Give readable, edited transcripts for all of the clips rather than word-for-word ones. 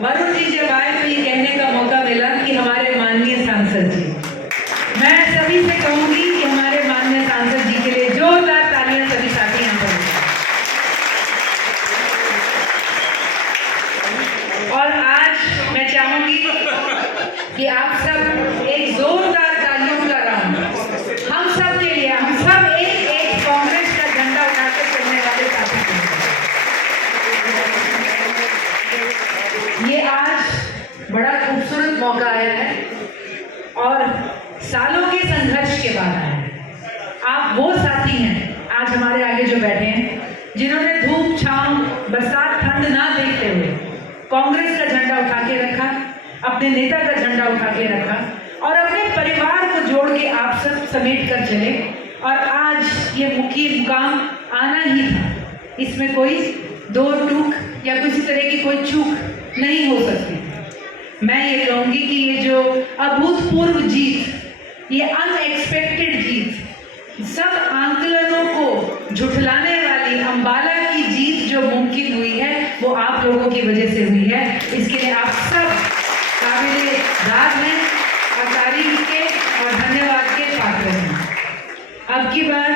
वरुण जी जब आए तो ये कहने का मौका मिला कि हमारे माननीय सांसद जी, मैं सभी से कहूंगी कि हमारे माननीय सांसद जी के लिए जोरदार तालियां सभी साथी यहाँ पर। और आज मैं चाहूंगी कि आप सब एक जोरदार तालियों का राउंड हम सब के लिए, हम सब एक एक कांग्रेस का झंडा उठाकर चलने वाले साथी हैं। ये आज बड़ा खूबसूरत मौका आया है और सालों के संघर्ष के बाद आया है। आप वो साथी हैं आज हमारे आगे जो बैठे हैं, जिन्होंने धूप छांव बरसात ठंड ना देखते हुए कांग्रेस का झंडा उठा के रखा, अपने नेता का झंडा उठा के रखा और अपने परिवार को जोड़ के आप सब समेट कर चले और आज ये मुकाम आना ही था। इसमें कोई दो टूक या किसी तरह की कोई चूक नहीं हो सकती। मैं ये कहूँगी कि ये जो अभूतपूर्व जीत, ये अनएक्सपेक्टेड जीत, सब आंकलनों को झुठलाने वाली अंबाला की जीत जो मुमकिन हुई है वो आप लोगों की वजह से हुई है। इसके लिए आप सब काबिल-ए-दाद हैं और तारीफ के और धन्यवाद के पात्र हैं। अब की बार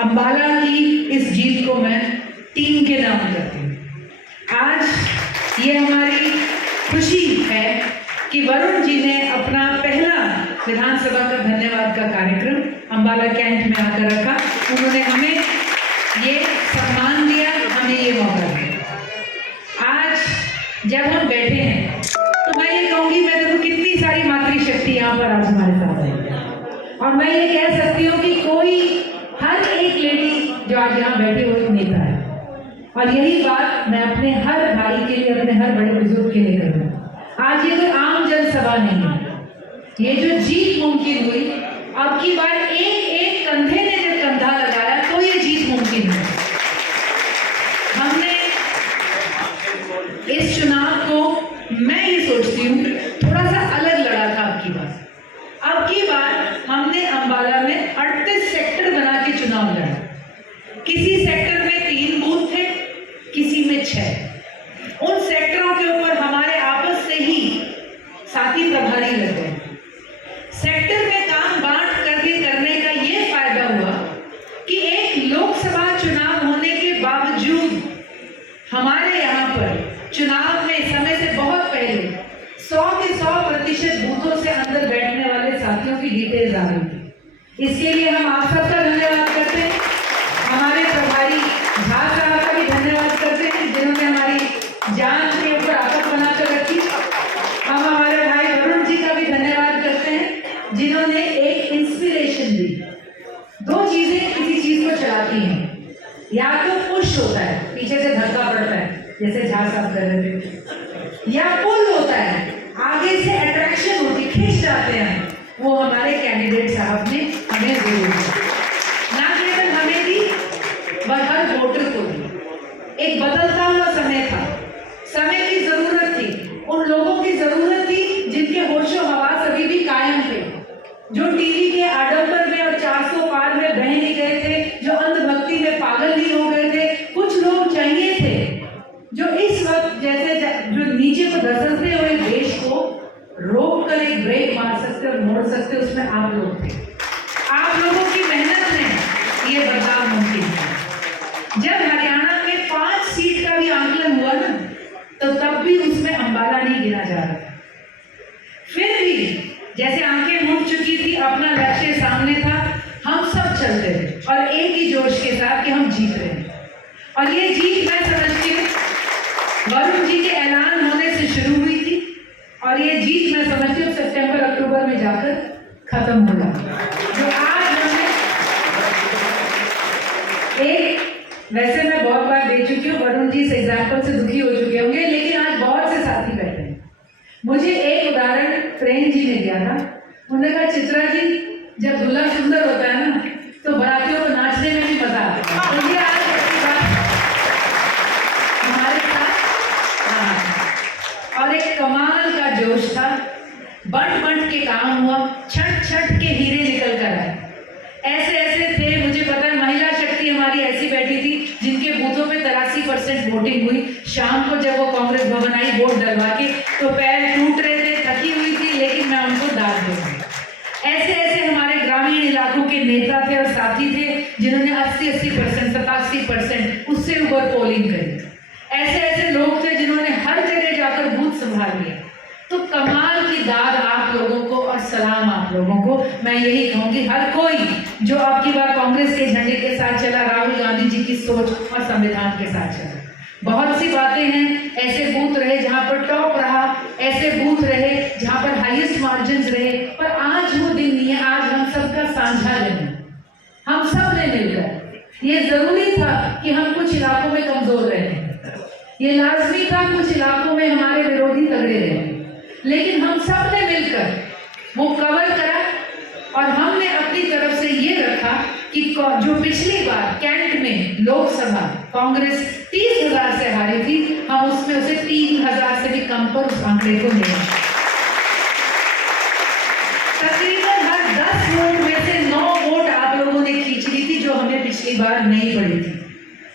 अंबाला की इस जीत को मैं टीम के नाम करती हूँ। आज ये हमारी खुशी है कि वरुण जी ने अपना पहला विधानसभा का धन्यवाद का कार्यक्रम अंबाला कैंट में आकर रखा। उन्होंने हमें ये सम्मान दिया, हमें ये मौका दिया। आज जब हम बैठे हैं तो मैं ये कहूँगी, मैं देखो कितनी सारी मातृशक्ति यहाँ पर आज हमारे साथ है और मैं ये कह सकती हूँ कि कोई हर एक लेडी जो आज यहाँ बैठी वो एक नेता है। और यही बात मैं अपने हर भाई के लिए, अपने हर बड़े बुजुर्ग के लिए करूँ। आज ये कोई आम जनसभा नहीं है, ये जो जीत मुमकिन हुई, अब की बार एक एक कंधे ने जब कंधा लगाया तो ये जीत मुमकिन है। हमने इस चुनाव को, मैं ये सोचती हूँ, थोड़ा सा अलग लड़ा था अब की बार हमने अंबाला में 38 सेक्टर बना के चुनाव लड़ा। किसी सेक्टर में 3 बूथ थे, किसी में 6। उन सेक्टरों के ऊपर हमारे आपस से ही साथी प्रभारी लग गए। सेक्टर में काम बांट करके करने का ये फायदा हुआ कि एक लोकसभा चुनाव होने के बावजूद हमारे यहाँ पर चुनाव में समय से बहुत पहले 100 के 100% बूथों से अंदर बैठने वाले साथियों की डिटेल्स आ रही थी। इसके लिए हम आप सबका धन्यवाद करते हैं। हमारे प्रभारी झा साहब का भी धन्यवाद करते हैं जिन्होंने हमारी जान के ऊपर आफत बनाकर रखी। हम हमारे भाई वरुण जी का भी धन्यवाद करते हैं जिन्होंने एक इंस्पिरेशन दी। 2 चीजें किसी चीज को चलाती हैं, या तो पुश होता है, पीछे से धक्का पड़ता है जैसे झा साहब कर रहे थे, या पुल होता है, आगे से अट्रैक्शन होती, खींच जाते हैं। वो हमारे कैंडिडेट साहब ने हमें जरूर ना केवल हमें दी, वह हर वोटर को दी। एक बदलता हुआ समय था, समय की जरूरत थी, उन लोगों की जरूरत थी जिनके होशो हवास अभी भी कायम थे, जो टीवी के आडंबर में और 400 पार में बह नहीं गए थे, जो अंधभक्ति में पागल नहीं हो गए थे। कुछ लोग चाहिए थे जो इस वक्त जैसे जो नीचे को धंसते हुए देश को रोक कर एक ब्रेक मार सकते और मोड़ सकते, उसमें आप लोग थे। आप लोगों की मेहनत में ये बदलाव मुमकिन है। जब हरियाणा में 5 सीट का भी आंकलन हुआ ना, तो तब भी उसमें अंबाला नहीं गिना जा रहा था। फिर भी जैसे आंखें मूंद चुकी थी, अपना लक्ष्य सामने था, हम सब चलते थे और एक ही जोश के साथ कि हम जीत रहे हैं। और ये जीत मैं समझती हूँ वरुण जी के ऐलान होने से शुरू हुई थी और ये जीत मैं समझती हूँ सितंबर अक्टूबर में जाकर खत्म होगा। जो आज हमने वैसे मैं बहुत बार दे चुकी हूँ, वरुण जी इस एग्जाम्पल से दुखी हो चुके होंगे, लेकिन आज बहुत से साथी बैठे हैं। मुझे एक उदाहरण प्रेम जी ने दिया था। उन्होंने कहा, चित्रा जी जब दूल्हा सुंदर होता है ना तो बारातियों को नाचने में भी मजा आता है। तो ये आज हमारे साथ और एक कमाल का जोश था, बंट बंट के काम हुआ, छट छट के हीरे निकल कर आए। ऐसे ऐसे थे, मुझे पता है महिला शक्ति हमारी ऐसी बैठी थी जिनके बूथों पे 83% वोटिंग हुई। शाम को जब वो कांग्रेस भवन आई वोट डलवा के संभाल लिया। तो कमाल की दाद आप लोगों को और सलाम आप लोगों को। मैं यही कहूंगी, हर कोई जो आपकी बार कांग्रेस के झंडे के साथ चला, राहुल गांधी जी की सोच और संविधान के साथ चला। बहुत सी बातें हैं, ऐसे बूथ रहे जहां पर टॉप रहा, ऐसे बूथ रहे जहां पर हाईएस्ट मार्जिन रहे, पर आज वो दिन नहीं है। आज हम सबका साझा दिन है, हम सब ने मिलकर। ये जरूरी था कि हम कुछ इलाकों में कमजोर रहे, ये लाजमी था कुछ इलाकों में हमारे विरोधी तगड़े रहे, लेकिन हम सब ने मिलकर वो कवर करा। और हमने अपनी तरफ से ये रखा कि जो पिछली बार कैंट में लोकसभा कांग्रेस 30,000 से हारी थी, हम उसमें उसे 3,000 से भी कम पर उस आंकड़े को ले। तकरीबन हर 10 वोट में से 9 वोट आप लोगों ने खींच ली थी, जो हमें पिछली बार नहीं पड़ी थी।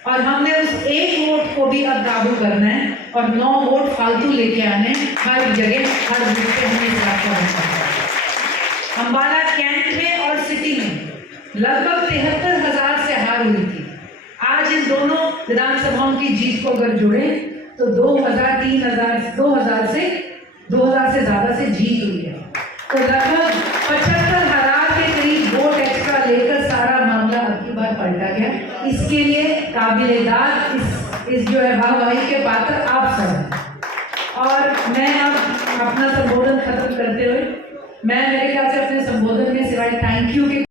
और हमने उस एक वोट को भी अब काबू करना है और 9 वोट फालतू लेके आने हर जगह, हर बूथ पे हमें इस बात का बचा। अंबाला कैंट में और सिटी में लगभग 73,000 से हार हुई थी। आज इन दोनों विधानसभाओं की जीत को अगर जुड़े तो 2,000 से ज्यादा से जीत हुई है। तो लगभग 75,000 के करीब वोट एक्स्ट्रा लेकर सारा मामला अब की बार पलटा गया। इसके लिए काबिलेदाद इस जो है वाहवाही के पात्र आप सब हैं। और मैं अब अपना संबोधन खत्म करते हुए, मैं मेरे ख्याल से अपने संबोधन में सिवाय थैंक यू के